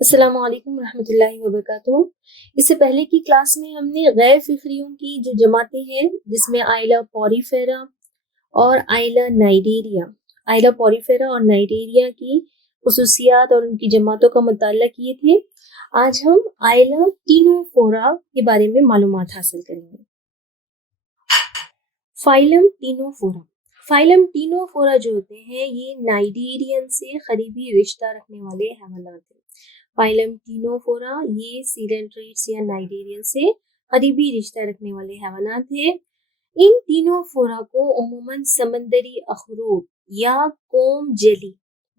السلام علیکم ورحمۃ اللہ وبرکاتہ۔ اس سے پہلے کی کلاس میں ہم نے غیر فقریوں کی جو جماعتیں ہیں جس میں آئلہ پوریفیرا اور آئلہ نائڈیریا، آئلہ پوریفیرا اور نائڈیریا کی خصوصیات اور ان کی جماعتوں کا مطالعہ کیے تھے۔ آج ہم آئلہ ٹینوفورا کے بارے میں معلومات حاصل کریں گے۔ فائلم ٹینوفورا، فائلم ٹینوفورا جو ہوتے ہیں یہ نائڈیرین سے قریبی رشتہ رکھنے والے حیوانات ہیں۔ فائلم ٹینوفورا یہ سیلنٹریٹس یا نائڈیرین سے قریبی رشتہ رکھنے والے حیوانات ہیں۔ ان ٹینوفورا کو عموماً سمندری اخروٹ یا کوم جیلی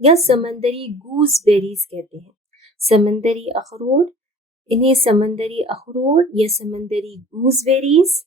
یا سمندری گوز بیریز کہتے ہیں۔ سمندری اخروٹ، انہیں سمندری اخروٹ یا سمندری گوز بیریز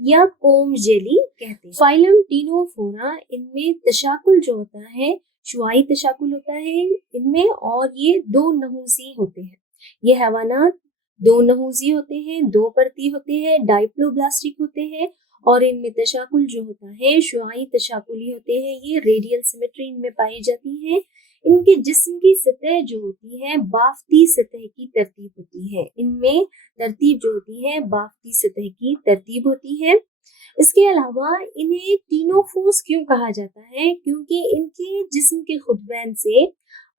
یا کوم جیلی کہتے ہیں۔ فائلم ٹینوفورا ان میں تشاکل جو ہوتا ہے شعاعی تشاکل ہوتا ہے ان میں، اور یہ دو نہوزی ہوتے ہیں۔ یہ حیوانات دو نہوزی ہوتے ہیں، دو پرتی ہوتے ہیں، ڈائپلوبلاسٹک ہوتے ہیں، اور ان میں تشاکل جو ہوتا ہے شعاعی تشاکلی ہوتے ہیں۔ یہ ریڈیل سیمیٹری ان میں پائی جاتی ہے۔ ان کے جسم کی سطح جو ہوتی ہے بافتی سطح کی ترتیب ہوتی ہے۔ ان میں ترتیب جو ہوتی ہے بافتی سطح کی ترتیب ہوتی ہے۔ اس کے علاوہ انہیں ٹینوفورس کیوں کہا جاتا ہے؟ کیونکہ ان کے جسم کے خطبین سے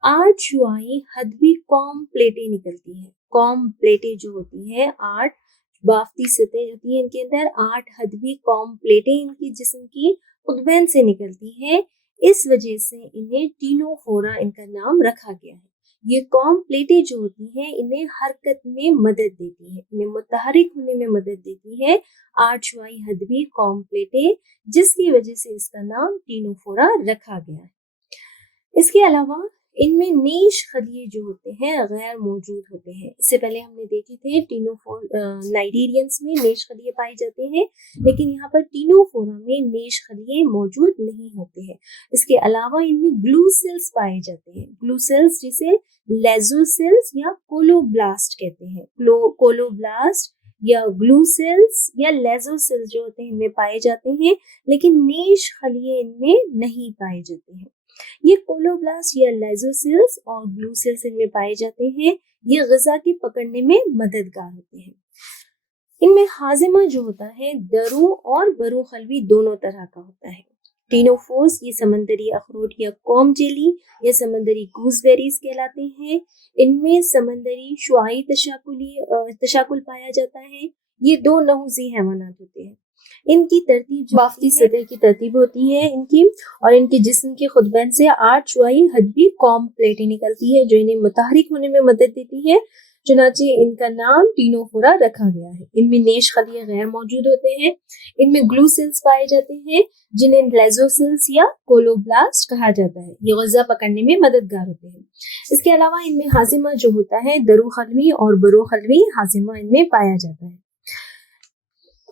8 شعاعی حدبی قوم پلیٹیں نکلتی ہیں۔ قوم پلیٹیں جو ہوتی ہیں 8 بافتی سطح ہوتی ہیں، ان کے اندر 8 حدبی قوم پلیٹیں ان کی جسم کی خطبین سے نکلتی ہیں۔ اس وجہ سے انہیں ٹینوفورا ان کا نام رکھا گیا ہے۔ یہ قوم پلیٹیں جو ہوتی ہیں انہیں حرکت میں مدد دیتی ہیں، انہیں متحرک ہونے میں مدد دیتی ہے۔ 8 شعاعی حدبی قوم پلیٹیں، جس کی وجہ سے اس کا نام ٹینوفورا رکھا گیا ہے۔ اس کے علاوہ ان میں نیش خلیے جو ہوتے ہیں غیر موجود ہوتے ہیں۔ اس سے پہلے ہم نے دیکھے تھے نائڈیرینس میں نیش خلیے پائے جاتے ہیں، لیکن یہاں پر ٹینوفورا میں نیش خلیے موجود نہیں ہوتے ہیں۔ اس کے علاوہ ان میں گلو سیلز پائے جاتے ہیں۔ گلو سیلز جسے لیزو سیلز یا کولوبلاسٹ کہتے ہیں۔ کولوبلاسٹ یا گلو سیلز یا لیزو سیلز جو ہوتے ہیں ان میں پائے جاتے ہیں، لیکن نیش خلیے ان میں نہیں پائے جاتے ہیں۔ یہ کولوبلاسٹ یا لیزو سیلز اور گلو سیلز ان میں پائے جاتے ہیں۔ یہ غذا کے پکڑنے میں مددگار ہوتے ہیں۔ ان میں ہاضمہ جو ہوتا ہے درو اور برو خلوی دونوں طرح کا ہوتا ہے۔ ٹینوفورس یہ سمندری اخروٹ یا کوم جیلی یا سمندری گوز بیریز کہلاتے ہیں۔ ان میں سمندری شعاعی تشاکل پایا جاتا ہے۔ یہ دو نہوزی حیوانات ہوتے ہیں۔ ان کی ترتیب بافتی سطح کی ترتیب ہوتی ہے ان کی، اور ان کے جسم کے خطبین سے 8 شعاعی حدبی قوم پلیٹیں نکلتی ہے جو انہیں متحرک ہونے میں مدد دیتی ہے، چنانچہ ان کا نام ٹینوفورا رکھا گیا ہے۔ ان میں نیش خلیے غیر موجود ہوتے ہیں۔ ان میں گلو سیلز پائے جاتے ہیں جنہیں لیزو سیلز یا کولوبلاسٹ کہا جاتا ہے۔ یہ غذا پکڑنے میں مددگار ہوتے ہیں۔ اس کے علاوہ ان میں ہاضمہ جو ہوتا ہے درو خلوی اور برو خلوی ہاضمہ ان میں پایا جاتا ہے۔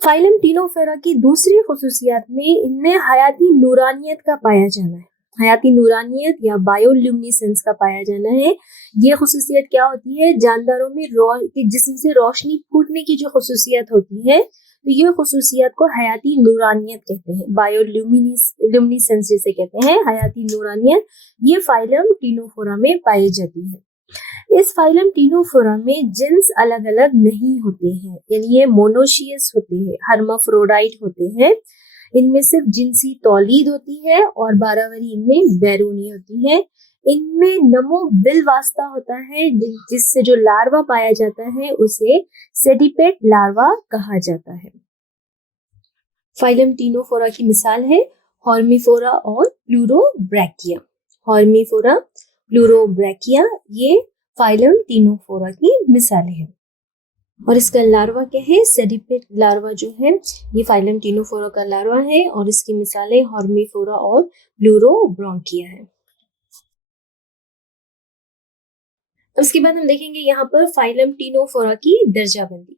فائلم ٹینوفورا کی دوسری خصوصیات میں ان میں حیاتی نورانیت کا پایا جانا ہے۔ حیاتی نورانیت یا بایولومینسنس کا پایا جانا ہے۔ یہ خصوصیت کیا ہوتی ہے؟ جانداروں میں کے جسم سے روشنی پھوٹنے کی جو خصوصیت ہوتی ہے تو یہ خصوصیات کو حیاتی نورانیت کہتے ہیں۔ بایولومینسنس جسے کہتے ہیں حیاتی نورانیت، یہ فائلم ٹینوفورا میں پائی جاتی ہے۔ اس فائلم ٹینوفورا میں جنس الگ الگ نہیں ہوتے ہیں، یعنی یہ مونوشیس ہوتے ہیں، ہرمافروڈائٹ ہوتے ہیں۔ ان میں صرف جنسی تولید ہوتی ہے اور باراوری ان میں بیرونی ہوتی ہے۔ ان میں نمو بالواسطہ ہوتا ہے، جس سے جو لاروا پایا جاتا ہے اسے سیڈیپیٹ لاروا کہا جاتا ہے۔ فائلم ٹینوفورا کی مثال ہے ہارمیفورا اور پلوروبریکیا۔ ہارمیفورا، پلوروبریکیا یہ فائلم ٹینوفورا کی مثالیں ہیں، اور اس کا لاروا کیا ہے؟ سیڈیپیٹ لاروا جو ہے یہ فائلم ٹینوفورا کا لاروا ہے، اور اس کی مثالیں ہارمیفورا اور پلوروبرونکیا ہیں۔ اس کے بعد ہم دیکھیں گے یہاں پر فائلم ٹینوفورا کی درجہ بندی۔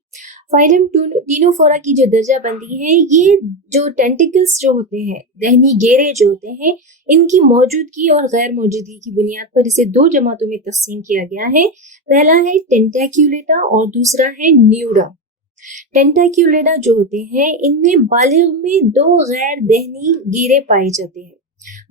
فائلم ٹینوفورا کی جو درجہ بندی ہے، یہ جو ٹینٹیکلز جو ہوتے ہیں، دہنی گیرے جو ہوتے ہیں، ان کی موجودگی اور غیر موجودگی کی بنیاد پر اسے 2 جماعتوں میں تقسیم کیا گیا ہے۔ پہلا ہے ٹینٹیکولیٹا اور دوسرا ہے نیوڈا۔ ٹینٹیکولیٹا جو ہوتے ہیں ان میں بالغ میں 2 غیر دہنی گیرے پائے جاتے ہیں۔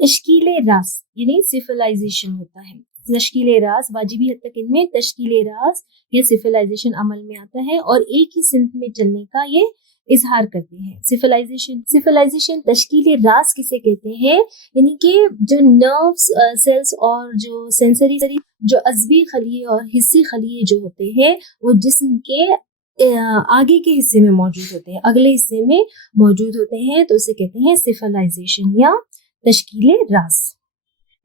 تشکیل راس یعنی سفلائزیشن ہوتا ہے. تشکیل راس واجبی حد تک ان میں تشکیل راس یا سفلائزیشن عمل میں آتا ہے اور ایک ہی سمت میں چلنے کا یہ اظہار کرتے ہیں. سفلائزیشن تشکیل راس کسے کہتے ہیں؟ یعنی کہ جو نروس سیلز اور جو سینسری جو عصبی خلیے اور حسی خلیے جو ہوتے ہیں وہ جسم کے آگے کے حصے میں موجود ہوتے ہیں، اگلے حصے میں موجود ہوتے ہیں، تو اسے کہتے ہیں سفلائزیشن یا تشکیل راس.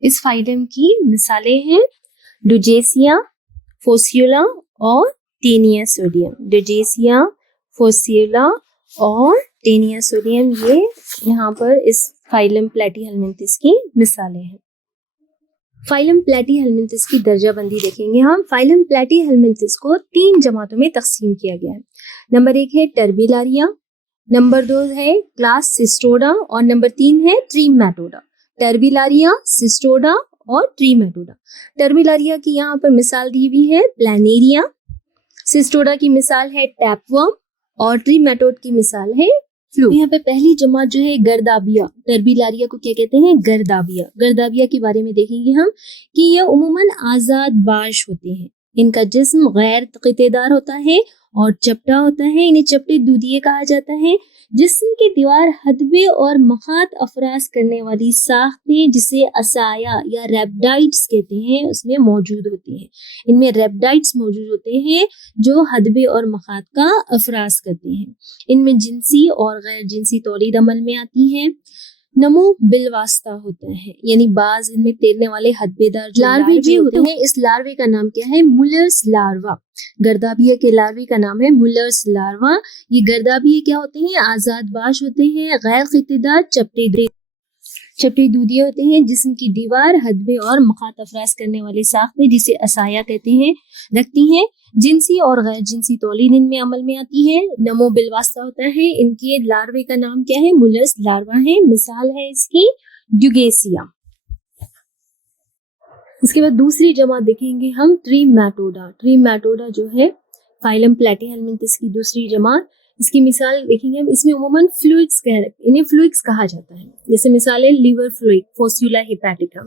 اس فائلم کی مثالیں ہیں ڈوجیسیا، فوسیولا اور ٹینیا سوڈیم. ڈوجیسیا، فوسیولا اور ٹینیا سوڈیم یہ یہاں پر اس فائلم پلیٹی ہیلمنتھس کی مثالیں ہیں. فائلم پلیٹی ہیلمنتھس کی درجہ بندی دیکھیں گے ہم. فائلم پلیٹی ہیلمنتھس کو 3 جماعتوں میں تقسیم کیا گیا ہے. نمبر 1 ہے ٹربیلاریا، نمبر 2 ہے کلاس سسٹوڈا اور نمبر 3 ہے ٹریمیٹوڈا. ٹربیلاریا، سسٹوڈا اور ٹریمیٹوڈا. ٹربیلاریا کی یہاں پر مثال دی ہوئی ہے پلانیریا، سسٹوڈا کی مثال ہے ٹیپ ورم اور ٹریمیٹوڈ کی مثال ہے فلو. یہاں پہ پہلی جماعت جو ہے گردابیا، ٹربیلاریا کو کیا کہتے ہیں؟ گردابیا. گردابیا کے بارے میں دیکھیں گے ہم کہ یہ عموماً آزاد باش ہوتے ہیں. ان کا جسم غیر قطع دار ہوتا ہے اور چپٹا ہوتا ہے. انہیں چپٹے دودیے کہا جاتا ہے. جسم کی دیوار حدبے اور مخاط افراز کرنے والی ساختیں جسے عصایا یا ریبڈائٹس کہتے ہیں اس میں موجود ہوتی ہیں. ان میں ریبڈائٹس موجود ہوتے ہیں جو حدبے اور مخاط کا افراز کرتے ہیں. ان میں جنسی اور غیر جنسی تولید عمل میں آتی ہے. نمو بالواسطہ ہوتا ہے یعنی بعض ان میں تیرنے والے حدبے دار لاروے بھی ہوتے ہیں. اس لاروے کا نام کیا ہے؟ Muller's larva. گردابیہ کے لاروے کا نام ہے مولرس لاروا. یہ گردابیہ کیا ہوتے ہیں؟ آزاد باش ہوتے ہیں، غیر قطع دار چپٹے دودیے ہوتے ہیں. جسم کی دیوار حدبے اور مخاط افراز کرنے والے ساختیں جسے عصایا کہتے ہیں رکھتی ہیں. جنسی اور غیر جنسی تولید ان میں عمل میں آتی ہے. نمو بالواسطہ ہوتا ہے. ان کے لاروے کا نام کیا ہے؟ مولرس لاروا ہے. مثال ہے اس کی ڈیوگیسیا. اس کے بعد دوسری جماعت دیکھیں گے ہم ٹریمیٹوڈا. ٹریمیٹوڈا جو ہے فائلم پلیٹی ہیلمنتھس کی دوسری جماعت. اس کی مثال دیکھیں گے ہم. اس میں عموماً انہیں فلوئکس کہا جاتا ہے. جیسے مثال ہے لیور فلوئک، فوسیولا ہیپیٹیکا.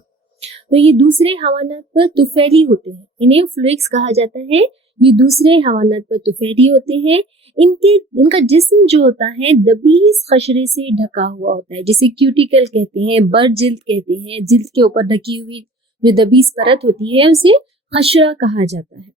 تو یہ دوسرے حیوانات پر طفیلی ہوتے ہیں. انہیں فلوئکس کہا جاتا ہے. یہ دوسرے حیوانات پر طفیلی ہوتے ہیں. ان کا جسم جو ہوتا ہے دبیس خشرے سے ڈھکا ہوا ہوتا ہے جسے کیوٹیکل کہتے ہیں، بر جلد کہتے ہیں. جلد کے اوپر ڈھکی ہوئی جو دبیس پرت ہوتی ہے اسے خشرہ کہا جاتا ہے.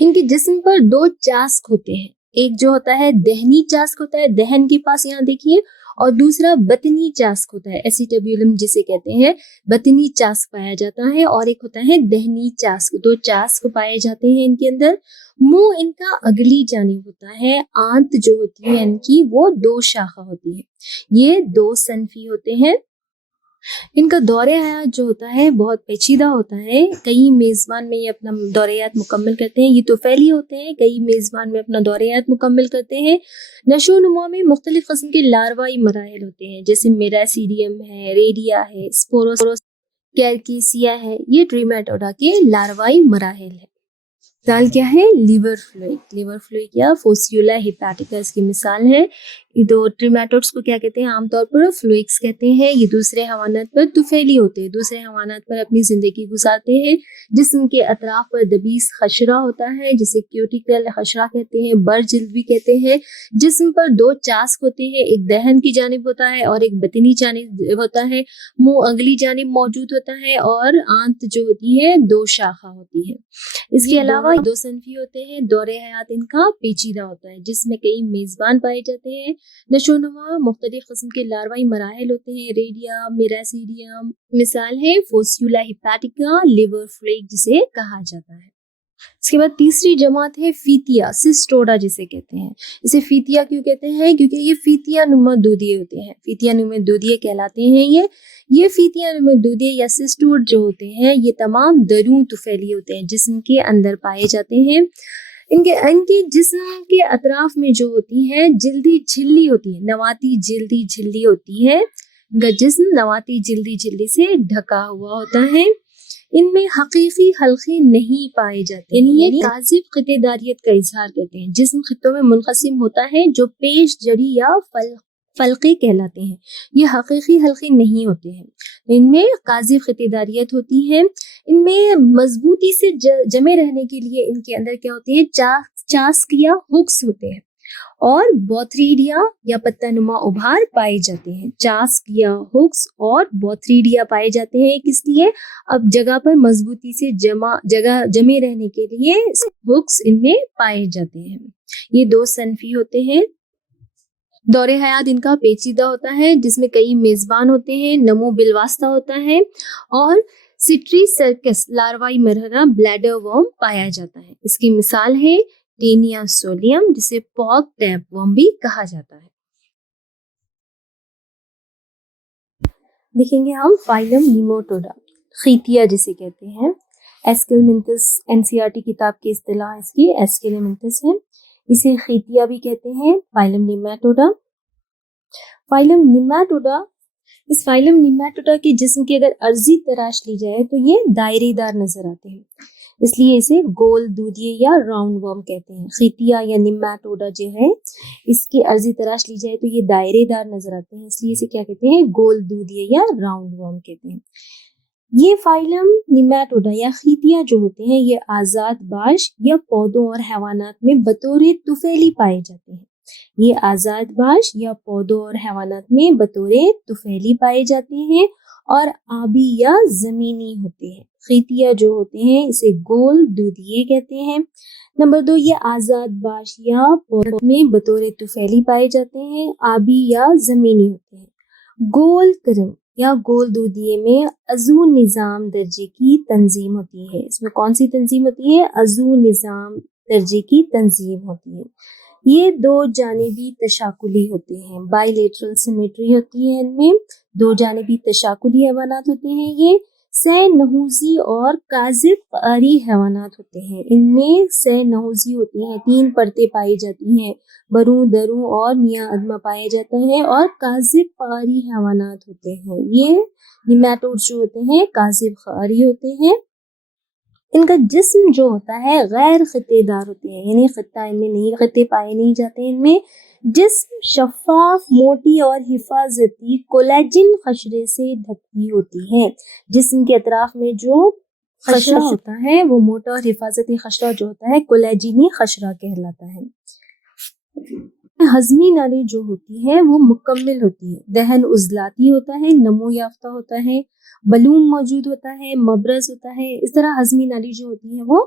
ان کے جسم پر 2 چاسک ہوتے ہیں. ایک جو ہوتا ہے دہنی چاسک ہوتا ہے دہن کے پاس یہاں دیکھیے، اور دوسرا بطنی چاسک ہوتا ہے ایسیٹیبیولم جسے کہتے ہیں. بطنی چاسک پایا جاتا ہے اور ایک ہوتا ہے دہنی چاسک. 2 چاسک پائے جاتے ہیں ان کے اندر. منہ ان کا اگلی جانب ہوتا ہے. آنت جو ہوتی ہے ان کی وہ 2 شاخہ ہوتی ہے. یہ 2 صنفی ہوتے ہیں. ان کا دور حیات جو ہوتا ہے بہت پیچیدہ ہوتا ہے. کئی میزبان میں یہ اپنا دور حیات مکمل کرتے ہیں. یہ طفیلی ہوتے ہیں. کئی میزبان میں اپنا دور حیات مکمل کرتے ہیں. نشو و نما میں مختلف قسم کے لاروائی مراحل ہوتے ہیں جیسے میراسیڈیم ہے، ریڈیا ہے، سپوروس کیرکیسیا ہے. یہ ٹریمیٹوڈا کے لاروائی مراحل ہے. مثال کیا ہے؟ لیور فلوئک. لیور فلوئک یا فوسیولا ہیپیٹیکا اس کی مثال ہے. یہ 2 ٹریمیٹوڈس کو کیا کہتے ہیں؟ عام طور پر فلوئکس کہتے ہیں. یہ دوسرے حیوانات پر طفیلی ہوتے ہیں. دوسرے حیوانات پر اپنی زندگی گزارتے ہیں. جسم کے اطراف پر دبیس خشرہ ہوتا ہے جسے کیوٹیکل خشرہ کہتے ہیں، بر جلد بھی کہتے ہیں. جسم پر 2 چاسک ہوتے ہیں. ایک دہن کی جانب ہوتا ہے اور ایک بطنی جانب ہوتا ہے. منہ اگلی جانب موجود ہوتا ہے اور آنت جو ہوتی ہے 2 شاخہ ہوتی ہے. اس کے علاوہ 2 صنفی ہوتے ہیں. دور حیات ان کا پیچیدہ ہوتا ہے جس میں کئی میزبان پائے جاتے ہیں. نشو و نما مختلف قسم کے لاروائی مراحل ہوتے ہیں. ریڈیا، میراسیڈیم. مثال ہے فوسیولا ہیپیٹیکا، لیور فلوئک جسے کہا جاتا ہے. اس کے بعد تیسری جماعت ہے فیتیا، سسٹوڈا جسے کہتے ہیں. اسے فیتیا کیوں کہتے ہیں؟ کیونکہ یہ فیتیا نما دودیے ہوتے ہیں. فیتیا نما دودیے کہلاتے ہیں. یہ فیتیا نما دودیے یا سسٹوڈ جو ہوتے ہیں یہ تمام درون طفیلی ہوتے ہیں، جسم کے اندر پائے جاتے ہیں. ان کے جسم کے اطراف میں جو ہوتی ہیں جلدی جھلی ہوتی ہے، نواتی جلدی جھلی ہوتی ہے. ان کا جسم نواتی جلدی جھلی سے ڈھکا ہوا ہوتا ہے. ان میں حقیقی حلقے نہیں پائے جاتے، یعنی یہ کاذب خطے داریت کا اظہار کرتے ہیں. جسم خطوں میں منقسم ہوتا ہے جو پیش جڑی یا فلقی کہلاتے ہیں. یہ حقیقی حلقے نہیں ہوتے ہیں. ان میں قاذف خطے داریت ہوتی ہے. ان میں مضبوطی سے جمے رہنے کے لیے ان کے اندر کیا ہوتے ہیں، چاسک یا ہکس ہوتے ہیں اور بوتھریڈیا یا پتہ نما ابھار پائے جاتے ہیں. چاسک یا ہکس اور بوتھریڈیا پائے جاتے ہیں. کس لیے؟ اب جگہ پر مضبوطی سے جمے رہنے کے لیے ہکس ان میں پائے جاتے ہیں. یہ 2 صنفی ہوتے ہیں. دور حیات ان کا پیچیدہ ہوتا ہے جس میں کئی میزبان ہوتے ہیں. نمو بالواسطہ ہوتا ہے اور سٹری سرکس لاروائی مرحلہ بلیڈر ورم پایا جاتا ہے. اس کی مثال ہے ٹینیا سولیم جسے پاک ٹیپ ورم بھی کہا جاتا ہے. دیکھیں گے ہم فائلم نیماٹوڈا، خیتیا جسے کہتے ہیں. ایسکیلمنتس NCERT کتاب کی اصطلاح اس کی ایسکیلمنتس ہے. اسے خیتیا بھی کہتے ہیں. فائلم نیماٹوڈا. فائلم نیماٹوڈا، اس فائلم نیماٹوڈا کے جسم کی اگر عرضی تراش لی جائے تو یہ دائرے دار نظر آتے ہیں، اس لیے اسے گول دودھیے یا راؤنڈ ورم کہتے ہیں. خیتیا یا نیماٹوڈا جو ہے اس کی عرضی تراش لی جائے تو یہ دائرے دار نظر آتے ہیں، اس لیے اسے کیا کہتے ہیں، گول دودھیے یا راؤنڈ ورم کہتے ہیں. یہ فائلم نیماٹوڈا یا خیتیا جو ہوتے ہیں یہ آزاد باش یا پودوں اور حیوانات میں بطور طفیلی پائے جاتے ہیں. یہ آزاد باش یا پودوں اور حیوانات میں بطور طفیلی پائے جاتے ہیں اور آبی یا زمینی ہوتے ہیں. خیتیا جو ہوتے ہیں اسے گول دودھیے کہتے ہیں. نمبر 2، یہ آزاد باش یا پودوں میں بطور طفیلی پائے جاتے ہیں، آبی یا زمینی ہوتے ہیں. گول کرم یا گول دودھیے میں عضو نظام درجے کی تنظیم ہوتی ہے. اس میں کون سی تنظیم ہوتی ہے؟ عضو نظام درجے کی تنظیم ہوتی ہے. یہ 2 جانبی تشاکلی ہوتے ہیں، بائی لیٹرل سیمیٹری ہوتی ہے. ان میں 2 جانبی تشاکلی حیوانات ہوتے ہیں. یہ سہ نہوزی اور قاذف قاری حیوانات ہوتے ہیں. ان میں سہ نہوزی ہوتی ہیں، 3 پرتیں پائی جاتی ہیں، بروں دروں اور میاں ادمہ پایا جاتا ہے، اور قاذف قاری حیوانات ہوتے ہیں. یہ نیماٹوڈ جو ہوتے ہیں قاذف قاری ہوتے ہیں. ان کا جسم جو ہوتا ہے غیر خطے دار ہوتے ہیں، یعنی خطہ ان میں نہیں، خطے پائے نہیں جاتے. ان میں جسم شفاف، موٹی اور حفاظتی کولیجن خشرے سے ڈھکی ہوتی ہے. جسم کے اطراف میں جو خشرہ ہوتا ہے وہ موٹا اور حفاظتی خشرہ جو ہوتا ہے کولیجینی خشرہ کہلاتا ہے. ہضمی نالی جو ہوتی ہے وہ مکمل ہوتی ہے. دہن عضلاتی ہوتا ہے، نمو یافتہ ہوتا ہے، بلوم موجود ہوتا ہے، مبرز ہوتا ہے. اس طرح ہضمی نالی جو ہوتی ہے وہ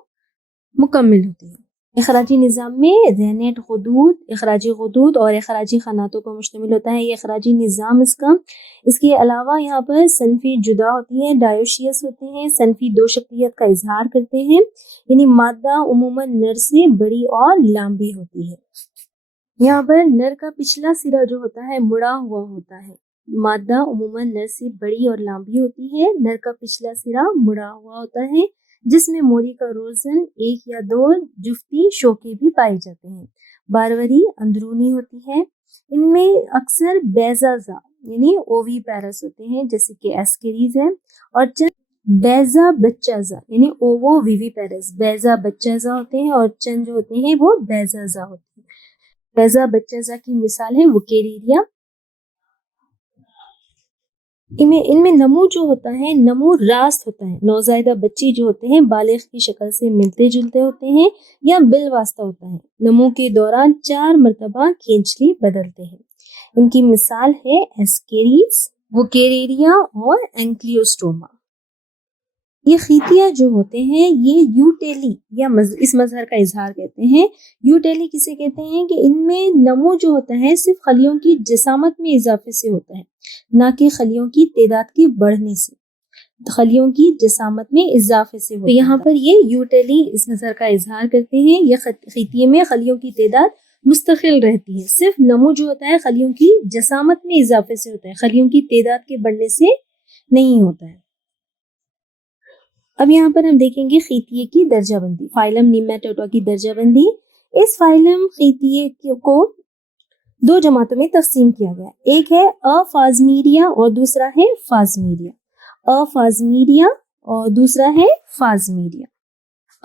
مکمل ہوتی ہے. اخراجی نظام میں رینیٹ غدود، اخراجی غدود اور اخراجی خناتوں پر مشتمل ہوتا ہے. یہ اخراجی نظام اس کے علاوہ یہاں پر صنفی جدا ہوتی ہیں، ڈائیوشیس ہوتے ہیں. صنفی 2 شکلیت کا اظہار کرتے ہیں، یعنی مادہ عموماً نر سے بڑی اور لامبی ہوتی ہے. یہاں پر نر کا پچھلا سرا جو ہوتا ہے مڑا ہوا ہوتا ہے. مادہ عموماً نر سے بڑی اور لامبی ہوتی ہے. نر کا پچھلا سرا مڑا ہوا ہوتا ہے جس میں موری کا روزن 1 یا 2 جفتی شوکے بھی پائے جاتے ہیں. باروری اندرونی ہوتی ہے. ان میں اکثر بیزازا یعنی اووی پیرس ہوتے ہیں جیسے کہ ایسکیریز ہے، اور چند بیزا بچازا یعنی اووو ویوی پیرس بیزا بچازا ہوتے ہیں، اور چند جو ہوتے ہیں وہ بیزازا ہوتے ہیں. بیزا بچازا کی مثال ہے وکیریریا. ان میں نمو جو ہوتا ہے نمو راست ہوتا ہے. نوزائیدہ بچے جو ہوتے ہیں بالغ کی شکل سے ملتے جلتے ہوتے ہیں یا بالواسطہ ہوتا ہے. نمو کے دوران 4 مرتبہ کھینچلی بدلتے ہیں. ان کی مثال ہے ایسکیریز، وکیریریا اور اینکلیوسٹوما. یہ خیتیا جو ہوتے ہیں یہ یوٹیلی یا اس مظہر کا اظہار کہتے ہیں. یوٹیلی کسے کہتے ہیں کہ ان میں نمو جو ہوتا ہے صرف خلیوں کی جسامت میں اضافے سے ہوتا ہے، نہ کہ خلیوں کی تعداد کے بڑھنے سے. خلیوں کی جسامت میں اضافے سے ہوتا ہے. یہاں پر یہ یوٹیلی اس مظہر کا اظہار کرتے ہیں. یہ خیتیے میں خلیوں کی تعداد مستقل رہتی ہے، صرف نمو جو ہوتا ہے خلیوں کی جسامت میں اضافے سے ہوتا ہے، خلیوں کی تعداد کے بڑھنے سے نہیں ہوتا ہے. اب یہاں پر ہم دیکھیں گے خیتیے کی درجہ بندی، فائلم نیماٹوڈا کی درجہ بندی. اس فائلم خیتیے کو 2 جماعتوں میں تقسیم کیا گیا. ایک ہے افازمیریا اور دوسرا ہے فازمیریا. افازمیریا اور دوسرا ہے فازمیریا.